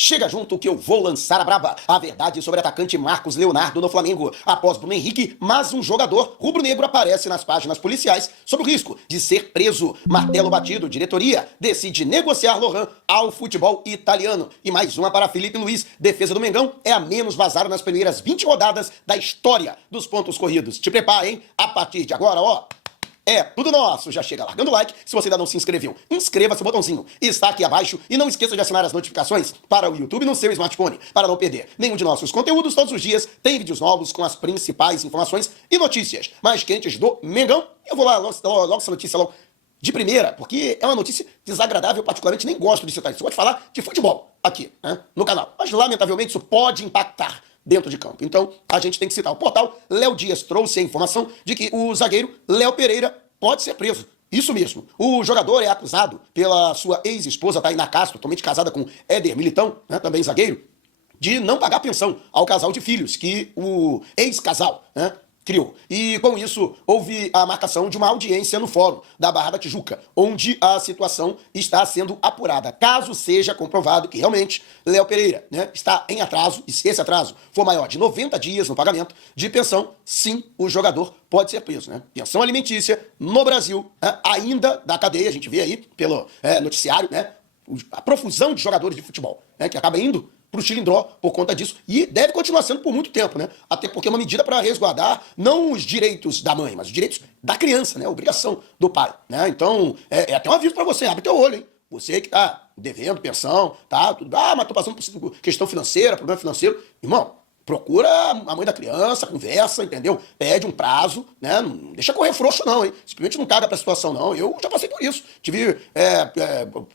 Chega junto que eu vou lançar a braba. A verdade sobre o atacante Marcos Leonardo no Flamengo. Após Bruno Henrique, mais um jogador rubro-negro aparece nas páginas policiais sob o risco de ser preso. Martelo batido, diretoria decide negociar Lohan ao futebol italiano. E mais uma para Felipe Luiz. Defesa do Mengão é a menos vazada nas primeiras 20 rodadas da história dos pontos corridos. Te prepara, hein? A partir de agora, ó. É tudo nosso. Já chega largando o like. Se você ainda não se inscreveu, inscreva-se, o botãozinho está aqui abaixo. E não esqueça de assinar as notificações para o YouTube no seu smartphone, para não perder nenhum de nossos conteúdos. Todos os dias tem vídeos novos com as principais informações e notícias mais quentes do Mengão. Eu vou lá logo essa notícia logo de primeira, porque é uma notícia desagradável. Eu particularmente nem gosto de citar isso. Eu vou te falar de futebol aqui, né, no canal. Mas lamentavelmente isso pode impactar dentro de campo. Então, a gente tem que citar o portal. Léo Dias trouxe a informação de que o zagueiro Léo Pereira pode ser preso. Isso mesmo. O jogador é acusado pela sua ex-esposa, Tainá Castro, atualmente casada com Éder Militão, né, também zagueiro, de não pagar pensão ao casal de filhos que o ex-casal, né, criou. E com isso houve a marcação de uma audiência no Fórum da Barra da Tijuca, onde a situação está sendo apurada. Caso seja comprovado que realmente Léo Pereira, né, está em atraso, e se esse atraso for maior de 90 dias no pagamento de pensão, sim, o jogador pode ser preso. Né? Pensão alimentícia no Brasil, né, ainda da cadeia, a gente vê aí pelo noticiário, né, a profusão de jogadores de futebol, né, que acaba indo para o Chilindró por conta disso, e deve continuar sendo por muito tempo, né? Até porque é uma medida para resguardar não os direitos da mãe, mas os direitos da criança, né? A obrigação do pai, né? Então, é até um aviso para você, abre teu olho, hein? Você que tá devendo pensão, tá? Tudo, mas tô passando por questão financeira, problema financeiro. Irmão, procura a mãe da criança, conversa, entendeu? Pede um prazo, né? Não deixa correr frouxo, não, hein? Simplesmente não caga pra situação, não. Eu já passei por isso. Tive.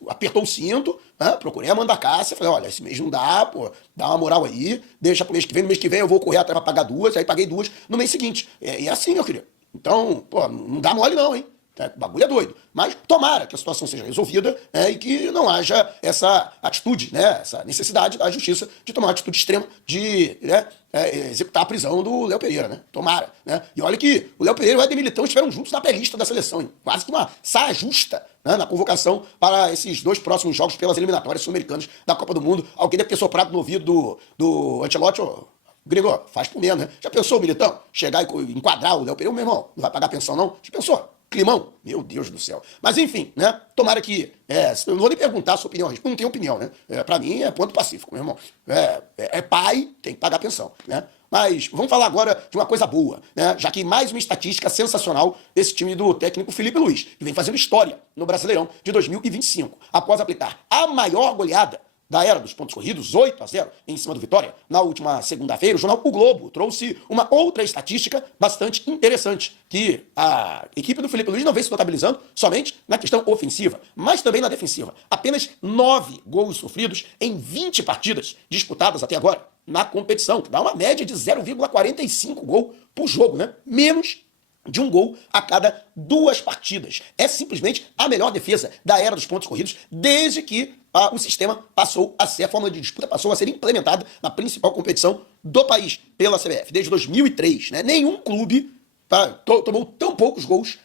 Apertou o cinto, né? Procurei a Amanda Cássia, falei, olha, esse mês não dá, pô, dá uma moral aí, deixa pro mês que vem. No mês que vem eu vou correr até pra pagar duas, aí paguei duas no mês seguinte. E é assim, meu querido. Então, pô, não dá mole, não, hein? O bagulho é doido. Mas tomara que a situação seja resolvida, e que não haja essa atitude, né, essa necessidade da justiça de tomar uma atitude extrema de, né, executar a prisão do Léo Pereira. Né? Tomara. Né? E olha que o Léo Pereira e o Éder Militão estiveram juntos na pré-lista da seleção. Hein? Quase que uma saia justa, né, na convocação para esses dois próximos jogos pelas eliminatórias sul-americanas da Copa do Mundo. Alguém deve ter soprado no ouvido do Ancelotti, Gregor, faz por menos, né? Já pensou, Militão? Chegar e enquadrar o Léo Pereira, meu irmão, não vai pagar pensão, não? Já pensou? Climão? Meu Deus do céu. Mas enfim, né? Tomara que. Eu não vou nem perguntar a sua opinião, a gente não tem opinião, né? Pra mim é ponto pacífico, meu irmão. Pai, tem que pagar pensão, né? Mas vamos falar agora de uma coisa boa, né? Já que mais uma estatística sensacional desse time do técnico Felipe Luiz, que vem fazendo história no Brasileirão de 2025, após aplicar a maior goleada da era dos pontos corridos, 8-0 em cima do Vitória. Na última segunda-feira, o jornal O Globo trouxe uma outra estatística bastante interessante, que a equipe do Felipe Luiz não vem se notabilizando somente na questão ofensiva, mas também na defensiva. Apenas 9 gols sofridos em 20 partidas disputadas até agora na competição, que dá uma média de 0,45 gol por jogo, né? Menos de um gol a cada 2 partidas. É simplesmente a melhor defesa da era dos pontos corridos, desde que o sistema passou a ser, a fórmula de disputa passou a ser implementada na principal competição do país pela CBF, desde 2003. Né? Nenhum clube tomou tão poucos gols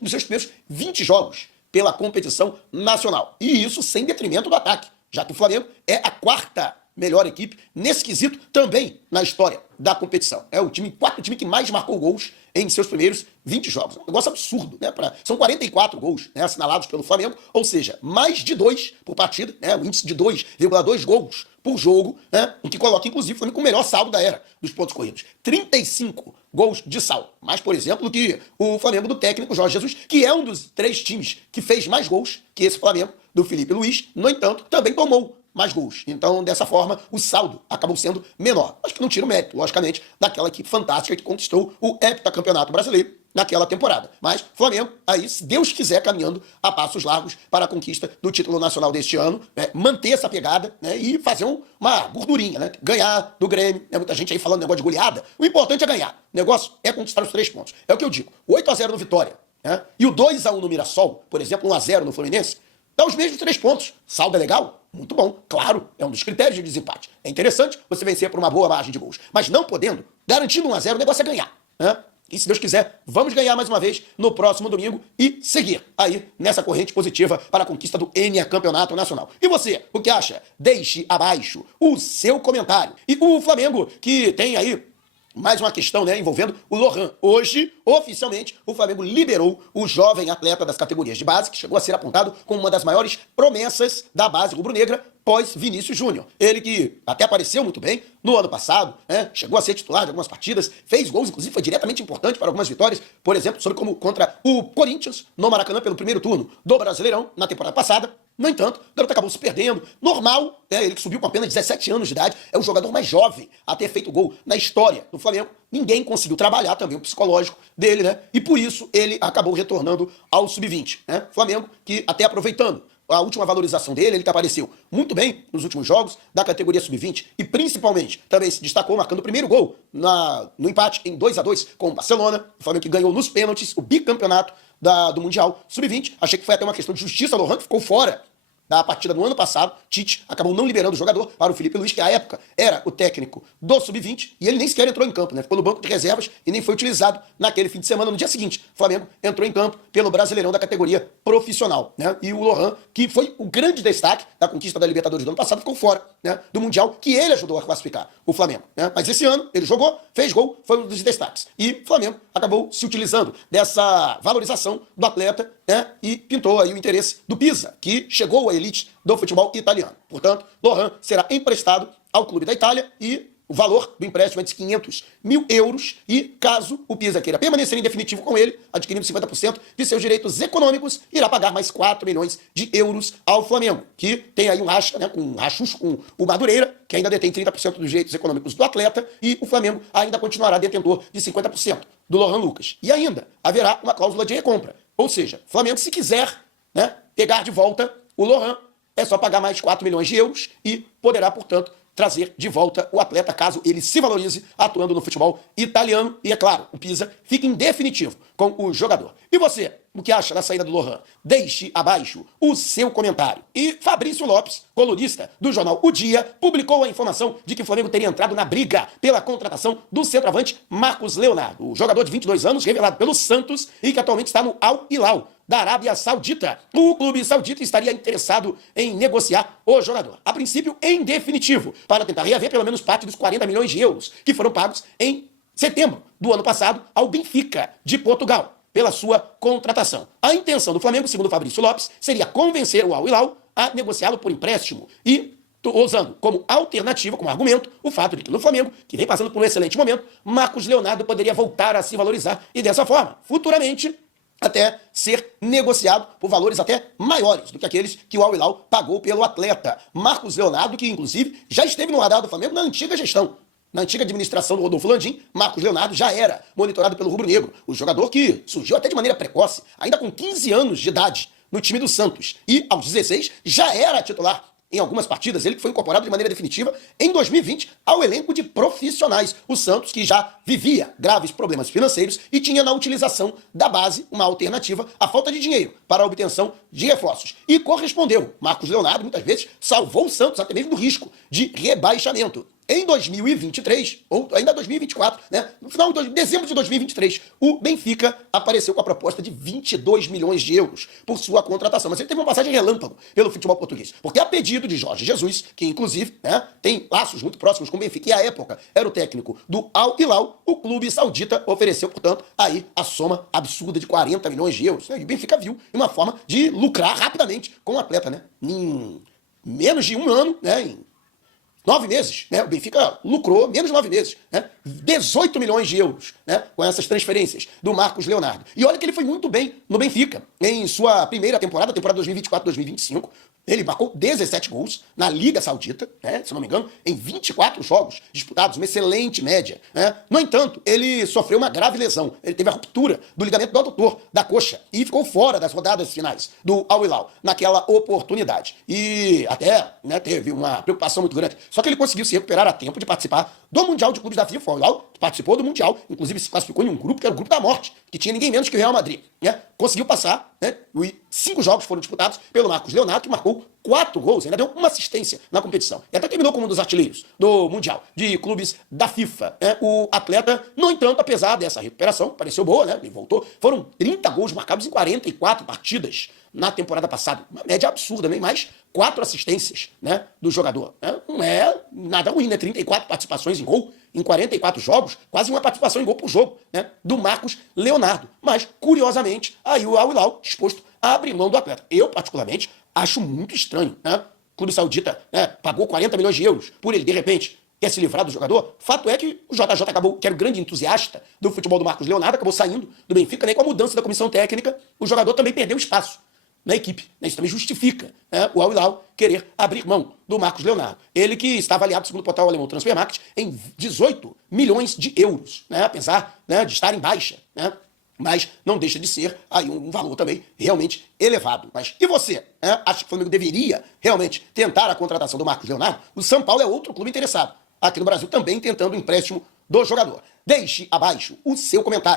nos seus primeiros 20 jogos pela competição nacional. E isso sem detrimento do ataque, já que o Flamengo é a 4ª melhor equipe nesse quesito também na história da competição. É o quarto time que mais marcou gols em seus primeiros 20 jogos. É um negócio absurdo, né? São 44 gols, né, assinalados pelo Flamengo, ou seja, mais de 2 por partida, né? O índice de 2,2 gols por jogo, né? O que coloca, inclusive, o Flamengo com o melhor saldo da era dos pontos corridos. 35 gols de saldo. Mais, por exemplo, do que o Flamengo do técnico Jorge Jesus, que é um dos 3 times que fez mais gols que esse Flamengo do Felipe Luiz. No entanto, também tomou mais gols. Então, dessa forma, o saldo acabou sendo menor. Mas que não tira o mérito, logicamente, daquela equipe fantástica que conquistou o heptacampeonato brasileiro naquela temporada. Mas Flamengo, aí, se Deus quiser, caminhando a passos largos para a conquista do título nacional deste ano, né, manter essa pegada, né, e fazer uma gordurinha, né, ganhar do Grêmio. Né, muita gente aí falando negócio de goleada. O importante é ganhar. O negócio é conquistar os 3 pontos. É o que eu digo. 8-0 no Vitória, né, e o 2-1 no Mirassol, por exemplo, 1-0 no Fluminense, dá os mesmos 3 pontos. Saldo é legal? Muito bom. Claro, é um dos critérios de desempate. É interessante você vencer por uma boa margem de gols. Mas não podendo, garantindo 1-0, o negócio é ganhar. Né? E se Deus quiser, vamos ganhar mais uma vez no próximo domingo e seguir aí nessa corrente positiva para a conquista do Campeonato Nacional. E você, o que acha? Deixe abaixo o seu comentário. E o Flamengo, que tem aí mais uma questão, né, envolvendo o Lohan. Hoje, oficialmente, o Flamengo liberou o jovem atleta das categorias de base, que chegou a ser apontado como uma das maiores promessas da base rubro-negra pós Vinícius Júnior. Ele que até apareceu muito bem no ano passado, né, chegou a ser titular de algumas partidas, fez gols, inclusive foi diretamente importante para algumas vitórias, por exemplo, sobre como contra o Corinthians no Maracanã pelo primeiro turno do Brasileirão na temporada passada. No entanto, o garoto acabou se perdendo. Normal, né? Ele que subiu com apenas 17 anos de idade, é o jogador mais jovem a ter feito gol na história do Flamengo. Ninguém conseguiu trabalhar também o psicológico dele, né? E por isso ele acabou retornando ao sub-20, né? Flamengo que até aproveitando a última valorização dele, ele que apareceu muito bem nos últimos jogos da categoria sub-20 e principalmente também se destacou marcando o primeiro gol no empate em 2-2 com o Barcelona. O Flamengo que ganhou nos pênaltis o bicampeonato do Mundial Sub-20. Achei que foi até uma questão de justiça. Lohan que ficou fora da partida do ano passado. Tite acabou não liberando o jogador para o Felipe Luiz, que à época era o técnico do Sub-20, e ele nem sequer entrou em campo, né? Ficou no banco de reservas e nem foi utilizado naquele fim de semana. No dia seguinte, o Flamengo entrou em campo pelo Brasileirão da categoria profissional, né? E o Lohan, que foi o grande destaque da conquista da Libertadores do ano passado, ficou fora, né, do Mundial, que ele ajudou a classificar o Flamengo, né? Mas esse ano ele jogou, fez gol, foi um dos destaques. E o Flamengo acabou se utilizando dessa valorização do atleta, né, e pintou aí o interesse do Pisa, que chegou à elite do futebol italiano. Portanto, Lohan será emprestado ao clube da Itália e o valor do empréstimo é de 500 mil euros e, caso o Pisa queira permanecer em definitivo com ele, adquirindo 50% de seus direitos econômicos, irá pagar mais 4 milhões de euros ao Flamengo, que tem aí um racha, né, um rachucho com o Madureira, que ainda detém 30% dos direitos econômicos do atleta, e o Flamengo ainda continuará detentor de 50% do Lohan Lucas. E ainda haverá uma cláusula de recompra. Ou seja, o Flamengo, se quiser, né, pegar de volta o Lohan, é só pagar mais 4 milhões de euros e poderá, portanto, trazer de volta o atleta, caso ele se valorize atuando no futebol italiano. E, é claro, o Pisa fica em definitivo com o jogador. E você, o que acha da saída do Lohan? Deixe abaixo o seu comentário. E Fabrício Lopes, colunista do jornal O Dia, publicou a informação de que o Flamengo teria entrado na briga pela contratação do centroavante Marcos Leonardo, o jogador de 22 anos, revelado pelo Santos e que atualmente está no Al Hilal da Arábia Saudita. O clube saudita estaria interessado em negociar o jogador, a princípio em definitivo, para tentar reaver pelo menos parte dos 40 milhões de euros que foram pagos em setembro do ano passado ao Benfica de Portugal pela sua contratação. A intenção do Flamengo, segundo Fabrício Lopes, seria convencer o Al Hilal a negociá-lo por empréstimo e usando como alternativa, como argumento, o fato de que no Flamengo, que vem passando por um excelente momento, Marcos Leonardo poderia voltar a se valorizar e dessa forma, futuramente, até ser negociado por valores até maiores do que aqueles que o Al Hilal pagou pelo atleta. Marcos Leonardo, que inclusive já esteve no radar do Flamengo na antiga gestão. Na antiga administração do Rodolfo Landim, Marcos Leonardo já era monitorado pelo Rubro Negro. O jogador que surgiu até de maneira precoce, ainda com 15 anos de idade, no time do Santos. E aos 16 já era titular em algumas partidas, ele que foi incorporado de maneira definitiva em 2020 ao elenco de profissionais. O Santos, que já vivia graves problemas financeiros e tinha na utilização da base uma alternativa à falta de dinheiro para a obtenção de reforços. E correspondeu. Marcos Leonardo, muitas vezes, salvou o Santos até mesmo do risco de rebaixamento. Em 2023, ou ainda 2024, né? No final de dezembro de 2023, o Benfica apareceu com a proposta de 22 milhões de euros por sua contratação. Mas ele teve uma passagem relâmpago pelo futebol português. Porque a pedido de Jorge Jesus, que inclusive, né, tem laços muito próximos com o Benfica, e à época era o técnico do Al Hilal, o clube saudita ofereceu, portanto, aí a soma absurda de 40 milhões de euros. E o Benfica viu uma forma de lucrar rapidamente com o atleta, né? Em menos de um ano, né? Em 9 meses, né? O Benfica lucrou menos de 9 meses, né? 18 milhões de euros, né? Com essas transferências do Marcos Leonardo. E olha que ele foi muito bem no Benfica. Em sua primeira temporada, temporada 2024-2025, ele marcou 17 gols na Liga Saudita, né? Se não me engano, em 24 jogos disputados, uma excelente média, né? No entanto, ele sofreu uma grave lesão. Ele teve a ruptura do ligamento do adutor da coxa e ficou fora das rodadas finais do Al Hilal naquela oportunidade. E até, né, teve uma preocupação muito grande. Só que ele conseguiu se recuperar a tempo de participar do Mundial de Clubes da FIFA, Al Hilal, que participou do Mundial, inclusive se classificou em um grupo que era o grupo da morte, que tinha ninguém menos que o Real Madrid, né? Conseguiu passar, né? E 5 jogos foram disputados pelo Marcos Leonardo, que marcou 4 gols, ainda deu uma assistência na competição. E até terminou como um dos artilheiros do Mundial de clubes da FIFA. Né? O atleta, no entanto, apesar dessa recuperação, pareceu boa, né? Ele voltou. Foram 30 gols marcados em 44 partidas na temporada passada. Uma média absurda, nem mais 4 assistências, né, do jogador. Né? Não é nada ruim, né? 34 participações em gol em 44 jogos, quase uma participação em gol por jogo, né, do Marcos Leonardo. Mas, curiosamente, aí o Al Hilal disposto a abrir mão do atleta. Eu, particularmente, acho muito estranho, né? O clube saudita, né, pagou 40 milhões de euros por ele, de repente, quer se livrar do jogador. Fato é que o JJ acabou, que era o grande entusiasta do futebol do Marcos Leonardo, acabou saindo do Benfica, né? Com a mudança da comissão técnica, o jogador também perdeu espaço na equipe. Né? Isso também justifica, né, o Al Hilal querer abrir mão do Marcos Leonardo. Ele que está avaliado, segundo o portal alemão Transfermarkt, em 18 milhões de euros, né? Apesar, né, de estar em baixa, né? Mas não deixa de ser aí um valor também realmente elevado. Mas e você? Acha que o Flamengo deveria realmente tentar a contratação do Marcos Leonardo? O São Paulo é outro clube interessado. Aqui no Brasil também tentando o empréstimo do jogador. Deixe abaixo o seu comentário.